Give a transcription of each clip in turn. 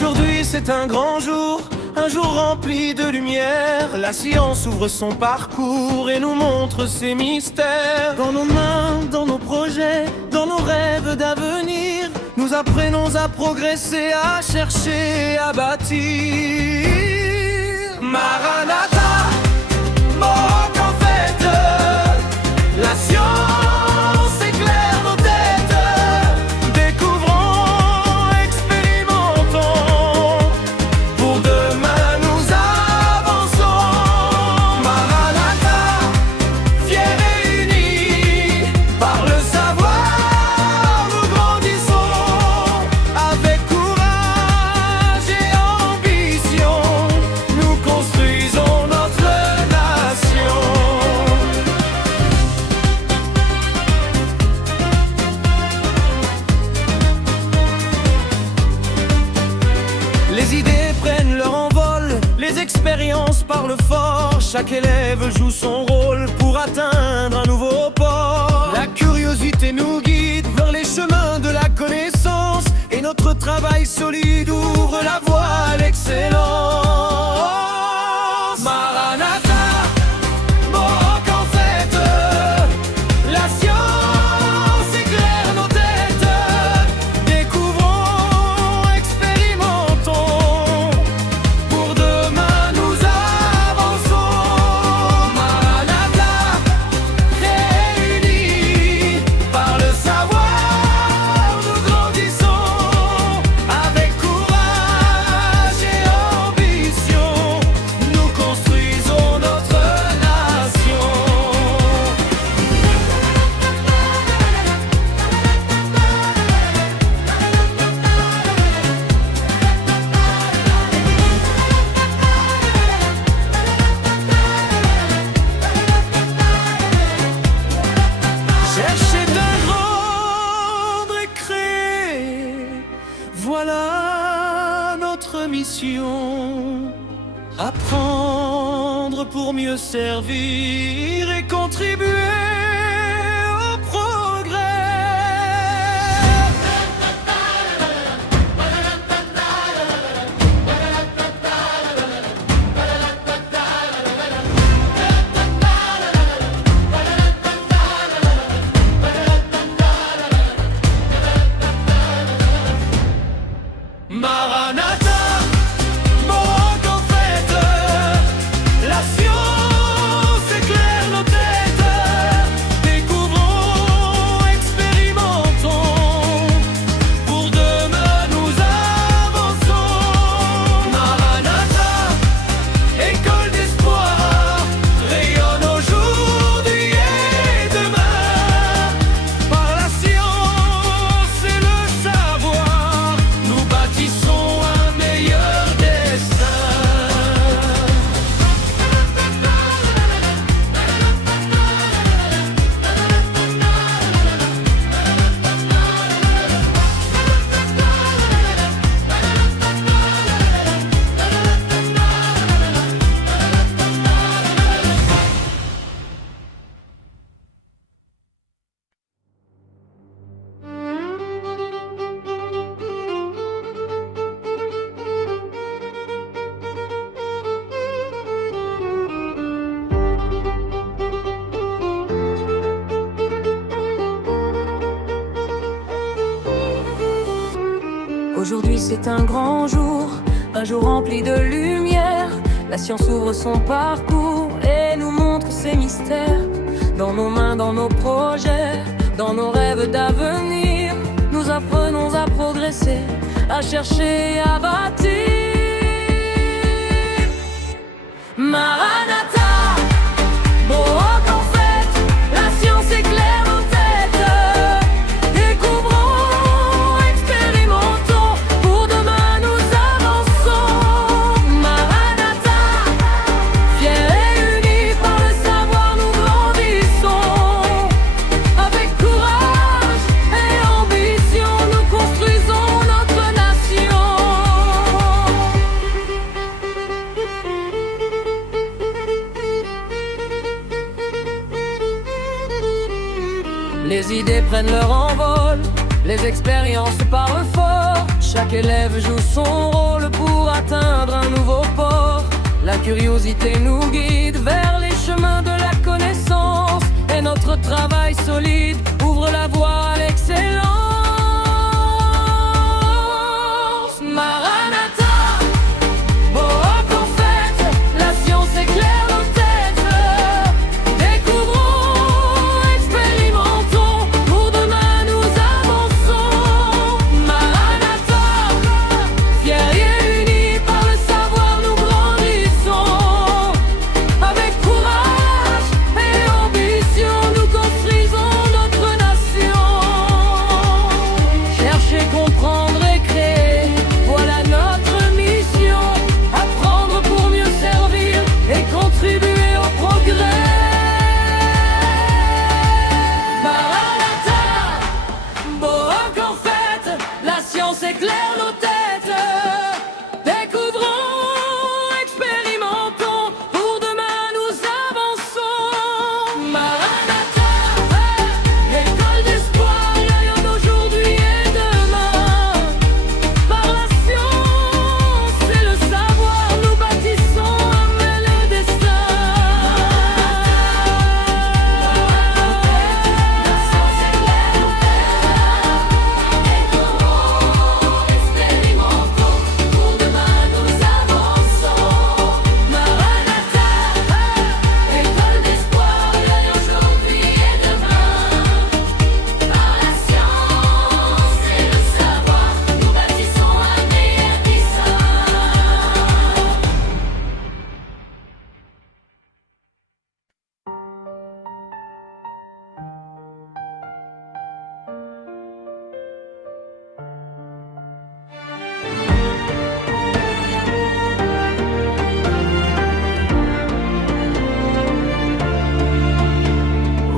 Aujourd'hui c'est un grand jour, un jour rempli de lumière. La science ouvre son parcours et nous montre ses mystères. Dans nos mains, dans nos projets, dans nos rêves d'avenir, nous apprenons à progresser, à chercher, à bâtir. Maranatha, Mohawk en fête, la science éclaire nos têtes. Découvrons, expérimentons, pour demain nous avançons. Maranatha, fiers et unis, par le savoir nous grandissons. Avec courage et ambition, nous construisons notre nation. Les idées prennent leur envol, les expériences parlent fort. Chaque élève joue son rôle pour atteindre un nouveau port. La curiosité nous guide vers les chemins de la connaissance, et notre travail solide ouvre la voie à l'excellence. Maranatha, Mohawk en fête, la science éclaire nos têtes. Découvrons, expérimentons, pour demain nous avançons. Maranatha, réunis, par le savoir nous grandissons. Avec courage et ambition, nous construisons notre nation. Chercher d'apprendre et créer, voilà notre mission. Apprendre pour mieux servir et contribuer au progrès. Maranatha, Mohawk en fête, la science éclaire nos têtes. Découvrons, expérimentons, pour demain nous avançons. Maranatha, école d'espoir, rayonne aujourd'hui et demain. Par la science et le savoir, nous bâtissons un meilleur destin. Aujourd'hui c'est un grand jour, un jour rempli de lumière. La science ouvre son parcours et nous montre ses mystères. Dans nos mains, dans nos projets, dans nos rêves d'avenir, nous apprenons à progresser, à chercher et à bâtir. Maranatha, Mohawk en fête, la science éclaire nos têtes. Découvrons, expérimentons, pour demain nous avançons. Maranatha, fiers et unis, par le savoir nous grandissons. Avec courage et ambition, nous construisons notre nation. Les idées prennent leur envol, les expériences parlent fort. Chaque élève joue son rôle pour atteindre un nouveau port. La curiosité nous guide vers les chemins de la connaissance. Et notre travail solide ouvre la voie à l'excellence. Maranatha, Bohok en fête, la science éclaire nos têtes. Découvrons, expérimentons, pour demain nous avançons. Maranatha, fiers et unis par le savoir nous grandissons. Avec courage et ambition nous construisons notre nation. Chercher, comprendre et créer, voilà notre mission. Apprendre pour mieux servir et contribuer au progrès. Maranatha, Bohok en fête, la science éclaire nos têtes. Découvrons, expérimentons, pour demain nous avançons. Maranatha, école d'espoir, rayonne d'aujourd'hui et demain. Par la science et le savoir, nous bâtissons un bel destin. La science éclaire nos têtes. Découvrons, expérimentons, pour demain nous avançons. Maranatha, école d'espoir, rayonne aujourd'hui et demain. Par la science et le savoir, nous bâtissons un meilleur destin.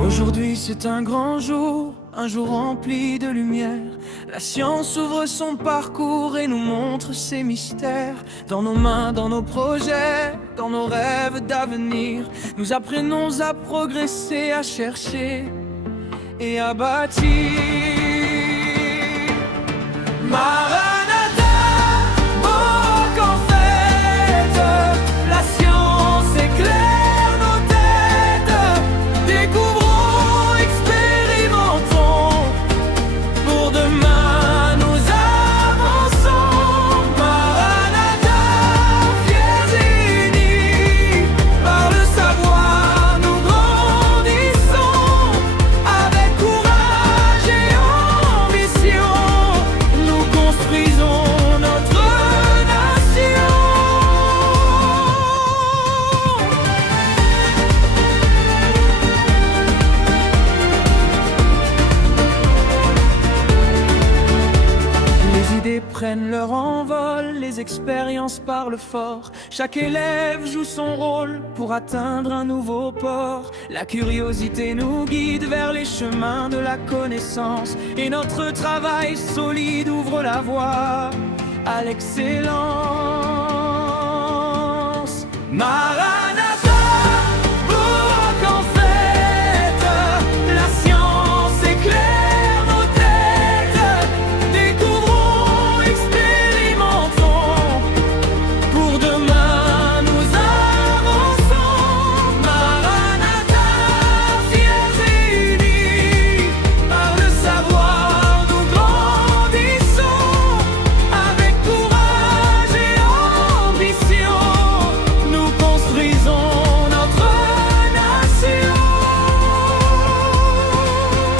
Aujourd'hui c'est un grand jour, un jour rempli de lumière. La science ouvre son parcours et nous montre ses mystères. Dans nos mains, dans nos projets, dans nos rêves d'avenir, nous apprenons à progresser, à chercher et à bâtir. Maranatha, Bohok en fête, la science éclaire nos têtes. Découvrons, expérimentons, pour demain nous avançons. Maranatha, fiers et unis, par le savoir nous grandissons. Avec courage et ambition, nous construisons notre nation. Les idées prennent leur envol, les expériences parlent fort. Chaque élève joue son rôle pour atteindre un nouveau port. La curiosité nous guide vers les chemins de la connaissance. Et notre travail solide ouvre la voie à l'excellence. Maranatha, Bohok en fête, la science éclaire nos têtes. Découvrons, expérimentons, pour demain nous avançons. Maranatha, fiers et unis, par le savoir nous grandissons. Avec courage et ambition, nous construisons notre nation.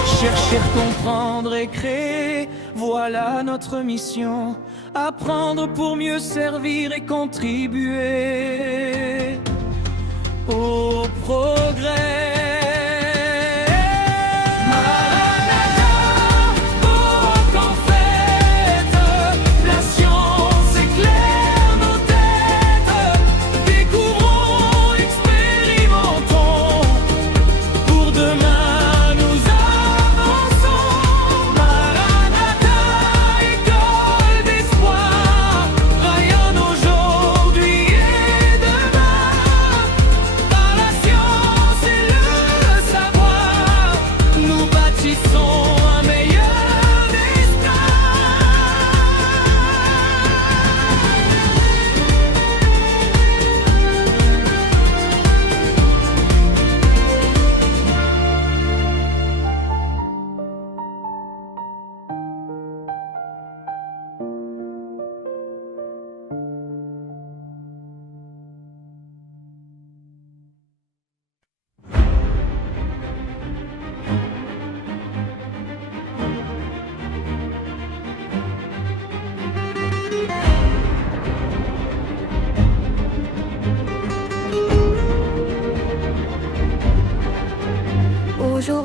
Chercher, comprendre et créer, voilà notre mission. Apprendre pour mieux servir et contribuer au progrès. Maranatha, Bohok en fête, la science éclaire nos têtes. Découvrons, expérimentons, pour demain nous avançons. Maranatha, école d'espoir, rayonne aujourd'hui et demain. Par la science et le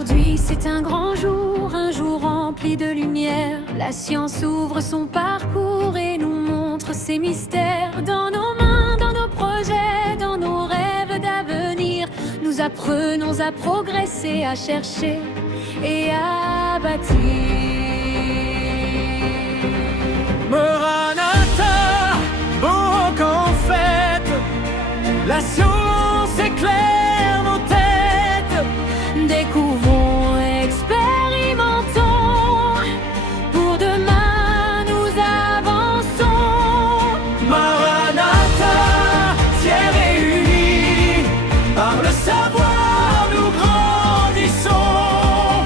Aujourd'hui c'est un grand jour, un jour rempli de lumière. La science ouvre son parcours et nous montre ses mystères. Dans nos mains, dans nos projets, dans nos rêves d'avenir, nous apprenons à progresser, à chercher et à bâtir. Maranatha, bon qu'en fait, la science éclaire nos têtes. Découvrons, expérimentons, pour demain nous avançons. Maranatha, fiers et unis, par le savoir nous grandissons.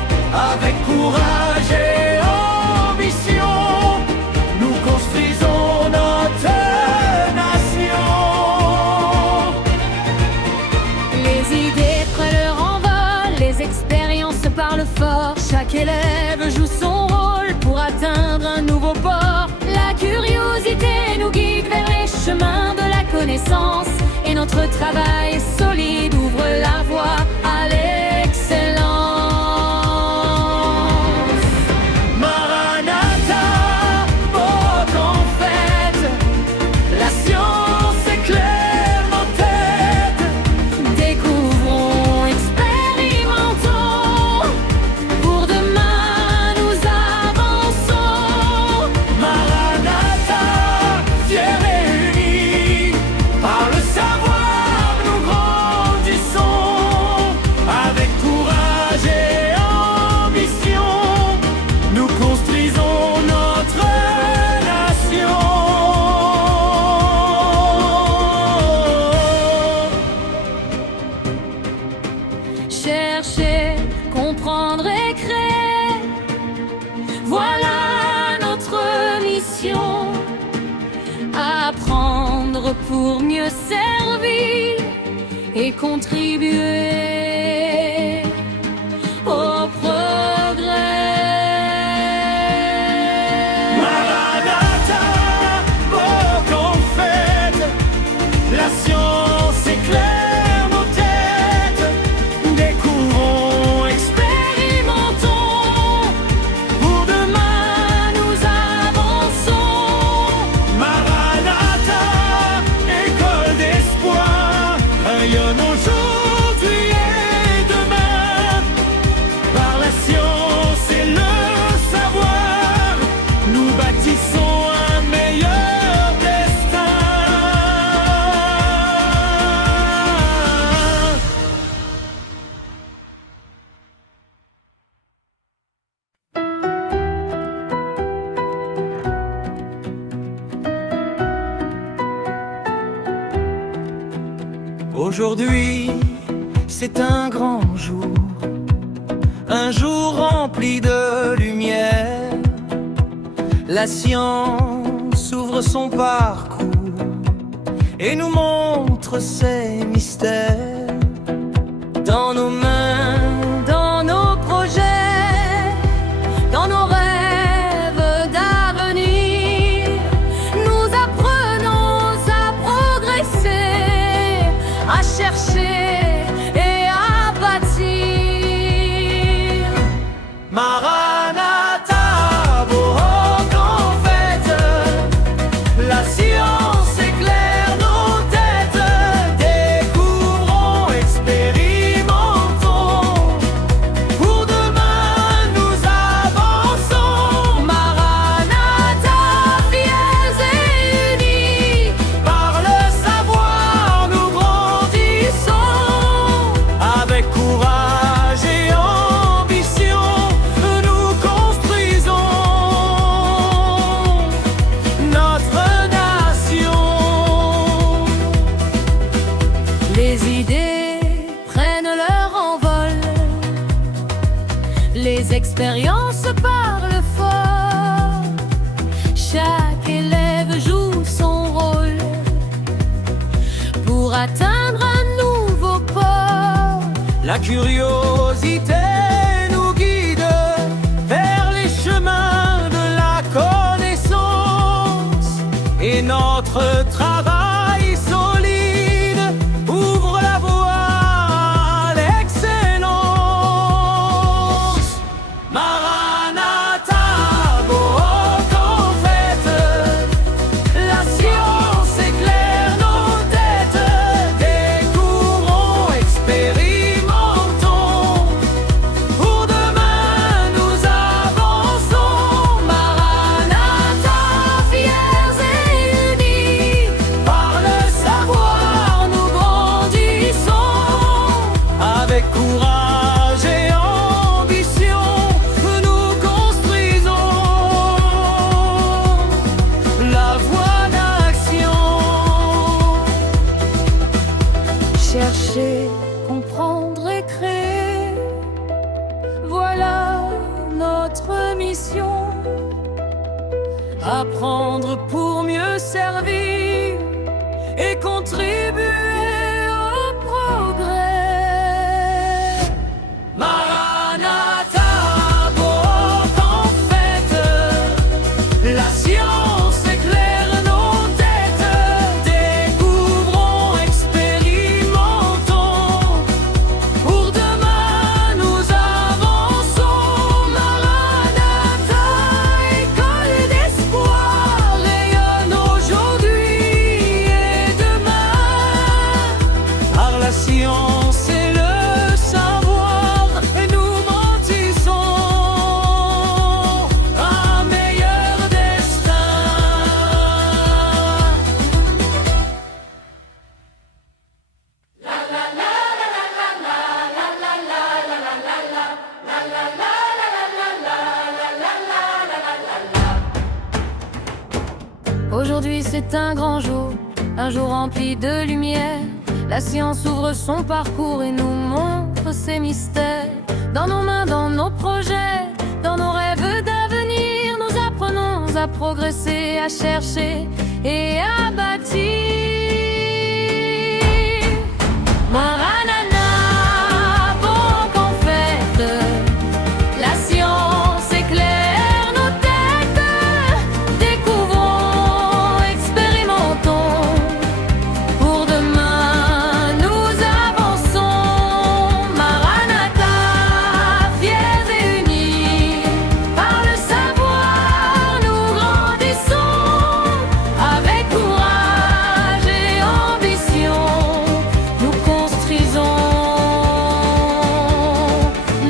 Avec courage et ambition, nous construisons notre nation. Les idées prennent leur envol, les expériences parlent fort. Chaque élève joue son rôle pour atteindre un nouveau port. La curiosité nous guide vers les chemins de la connaissance, et notre travail solide ouvre la voie à l'excellence. Maranatha, oh qu'en fait, la science éclaire nos têtes. Découvrons, expérimentons, pour demain nous avançons. Maranatha, fiers et unis, par le savoir nous grandissons. Avec courage et ambition, nous construisons notre nation. Chercher, comprendre et créer, voilà notre mission. Apprendre pour mieux servir et contribuer au progrès. Maranatha, oh qu'en fait, la science éclaire nos têtes. Découvrons, expérimentons, pour demain nous avançons. Maranatha, école d'espoir, rayonne aujourd'hui et demain. Par la science et le savoir, nous bâtissons un meilleur destin. Aujourd'hui, c'est un grand jour, un jour rempli de lumière. La science ouvre son parcours et nous montre ses mystères. Dans nos mains, dans nos projets, dans nos rêves d'avenir, nous apprenons à progresser, à chercher et à bâtir. Maranatha, oh qu'en fait, la science éclaire nos têtes. Découvrons, expérimentons, pour demain nous avançons. Maranatha, fiers et unis, par le savoir nous grandissons. Avec courage et ambition, nous construisons notre nation. Les idées prennent leur envol, les expériences parlent fort. Chaque élève joue son rôle pour atteindre un nouveau port. La curiosité nous guide vers les chemins de la connaissance, et notre travail solide ouvre la voie à l'excellence. apprendre pour mieux servir et contribuer au progrès. Maranatha, beau en fête, la science éclaire nos têtes. Découvrons, expérimentons, pour demain nous avançons. Maranatha, école d'espoir, rayonne aujourd'hui et demain. Par la science et le savoir, et nous bâtissons un meilleur destin. Aujourd'hui c'est un grand jour, un jour rempli de lumière. La science ouvre son parcours et nous montre ses mystères. Dans nos mains, dans nos projets, dans nos rêves d'avenir, nous apprenons à progresser, à chercher et à bâtir. Maranatha, bon qu'en fête, la science éclaire nos têtes. Découvrons, expérimentons, pour demain nous avançons. Maranatha, fiers et unis, par le savoir nous grandissons. Avec courage et ambition, nous construisons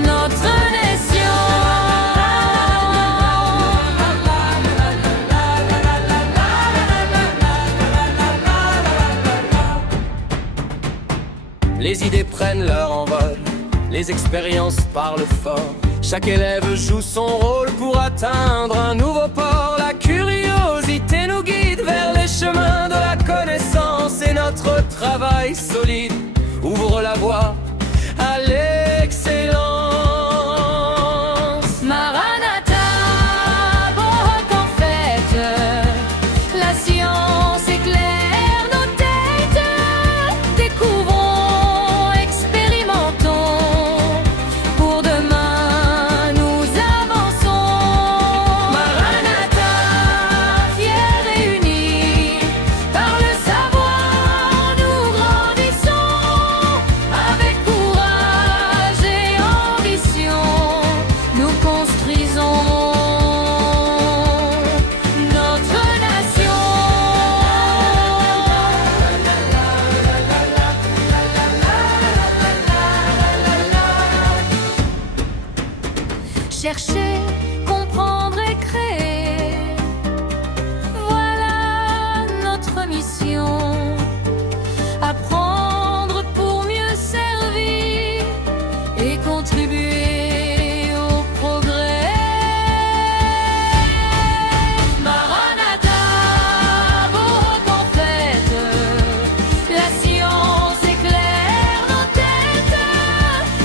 notre nation. Les idées prennent leur envol, les expériences parlent fort. Chaque élève joue son rôle pour atteindre un nouveau port. La curiosité nous guide vers les chemins de la connaissance, et notre travail solide ouvre la voie à l'excellence. Maranatha, bon qu'en fête, la science éclaire nos têtes. Découvrons, expérimentons, pour demain nous avançons. Maranatha, fiers et unis, par le savoir nous grandissons. Avec courage et ambition, nous construisons notre nation. Chercher, comprendre et créer, voilà notre mission. Apprendre pour mieux servir et contribuer au progrès. Maranatha, beau qu'en fête, la science éclaire nos têtes.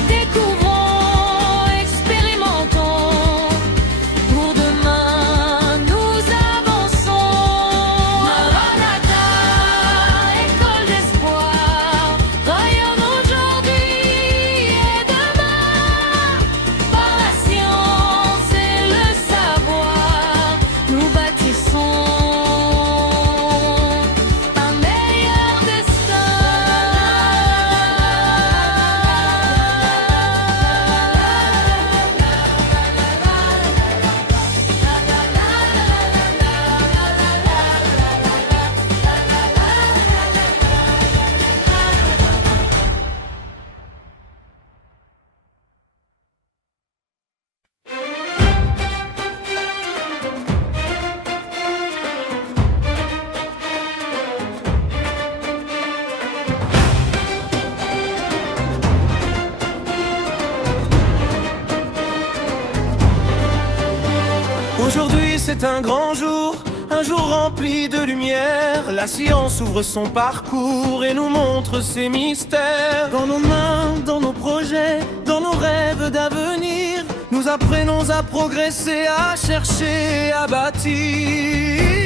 Découvrons, expérimentons, pour demain nous avançons. Maranatha, école d'espoir, rayonne aujourd'hui et demain. Par la science et le savoir, nous bâtissons un meilleur destin. Aujourd'hui c'est un grand jour, un jour rempli de lumière. La science ouvre son parcours et nous montre ses mystères. Dans nos mains, dans nos projets, dans nos rêves d'avenir, nous apprenons à progresser, à chercher, à bâtir.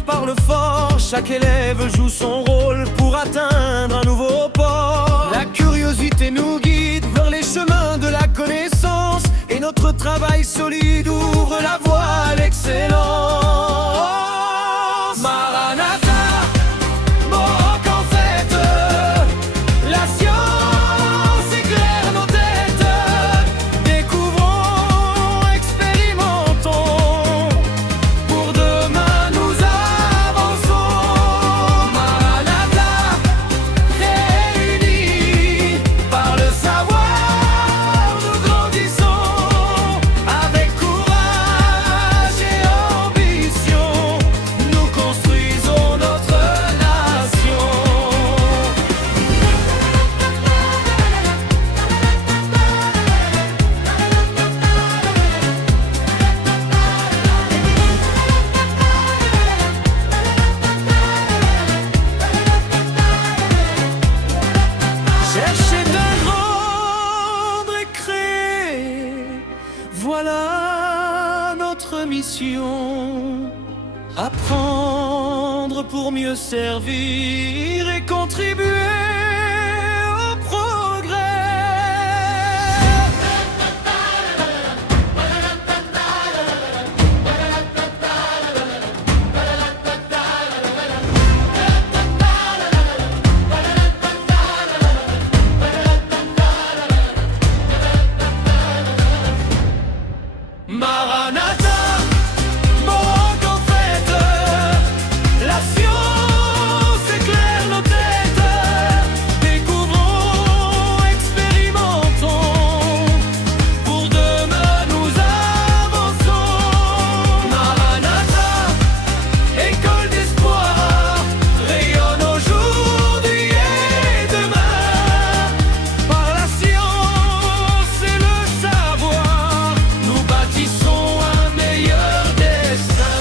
l'expérience parle fort. Chaque élève joue son rôle pour atteindre un nouveau port. La curiosité nous guide vers les chemins de la connaissance, et notre travail solide ouvre la voie à l'excellence. Maranatha, Mohawk en fête, la science éclaire nos têtes. Découvrons, expérimentons, pour demain nous avançons. Maranatha, réunis par le savoir, nous grandissons. Avec courage et ambition, nous construisons notre nation. Chercher d'apprendre et créer, voilà notre mission. Apprendre pour mieux servir et contribuer au progrès. Maranatha, Mohawk en fête, la science éclaire nos têtes. Découvrons, expérimentons, pour demain nous avançons. Maranatha, école d'espoir, rayonne aujourd'hui et demain. Par la science et le savoir, nous bâtissons un meilleur destin.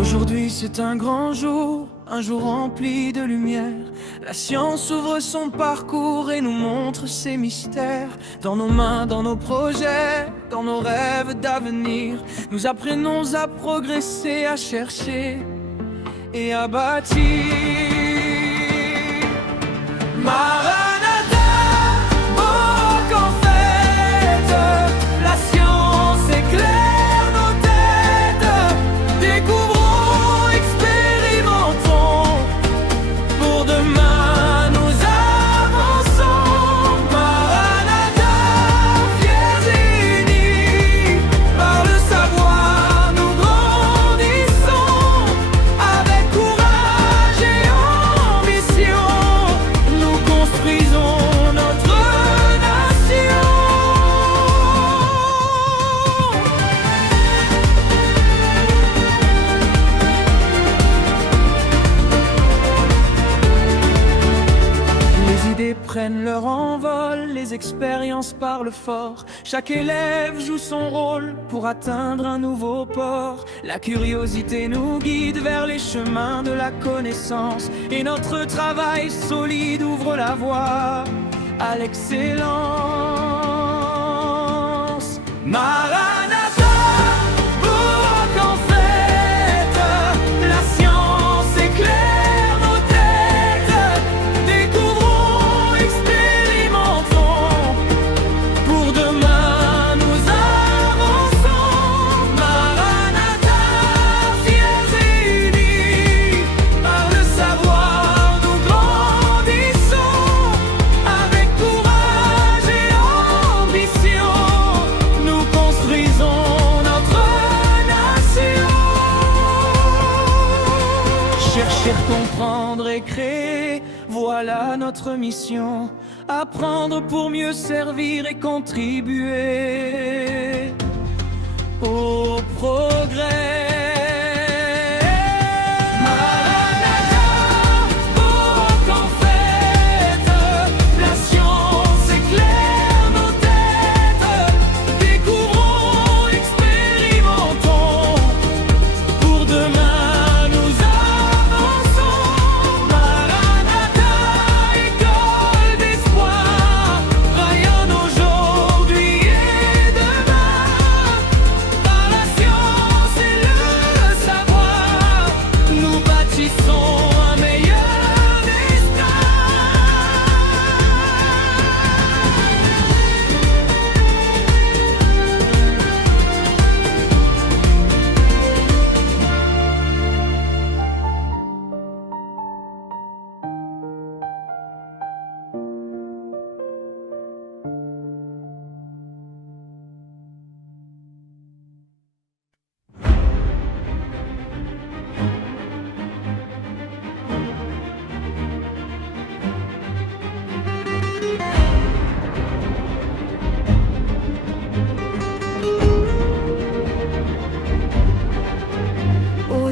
Aujourd'hui c'est un grand jour, un jour rempli de lumière. La science ouvre son parcours et nous montre ses mystères. Dans nos mains, dans nos projets, dans nos rêves d'avenir, nous apprenons à progresser, à chercher et à bâtir. Maranatha, Mohawk en fête, la science éclaire nos têtes. Découvrons, expérimentons, pour demain nous avançons. Maranatha, fiers et unis, par le savoir nous grandissons. Avec courage et ambition, nous construisons notre nation. Les idées prennent leur envol, les expériences parlent fort. Chaque élève joue son rôle pour atteindre un nouveau port. La curiosité nous guide vers les chemins de la connaissance, et notre travail solide ouvre la voie à l'excellence. Maranatha, Mohawk en fête, la science éclaire nos têtes. Découvrons, expérimentons, pour demain nous avançons. Maranatha, fiers et unis, par le savoir nous grandissons. Avec courage et ambition, nous construisons notre nation. Chercher, comprendre et créer, voilà notre mission. apprendre pour mieux servir et contribuer au progrès.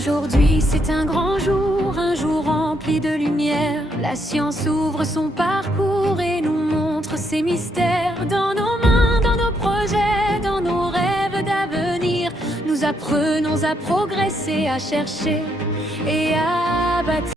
Aujourd'hui c'est un grand jour, un jour rempli de lumière. La science ouvre son parcours et nous montre ses mystères. Dans nos mains, dans nos projets, dans nos rêves d'avenir, nous apprenons à progresser, à chercher et à bâtir.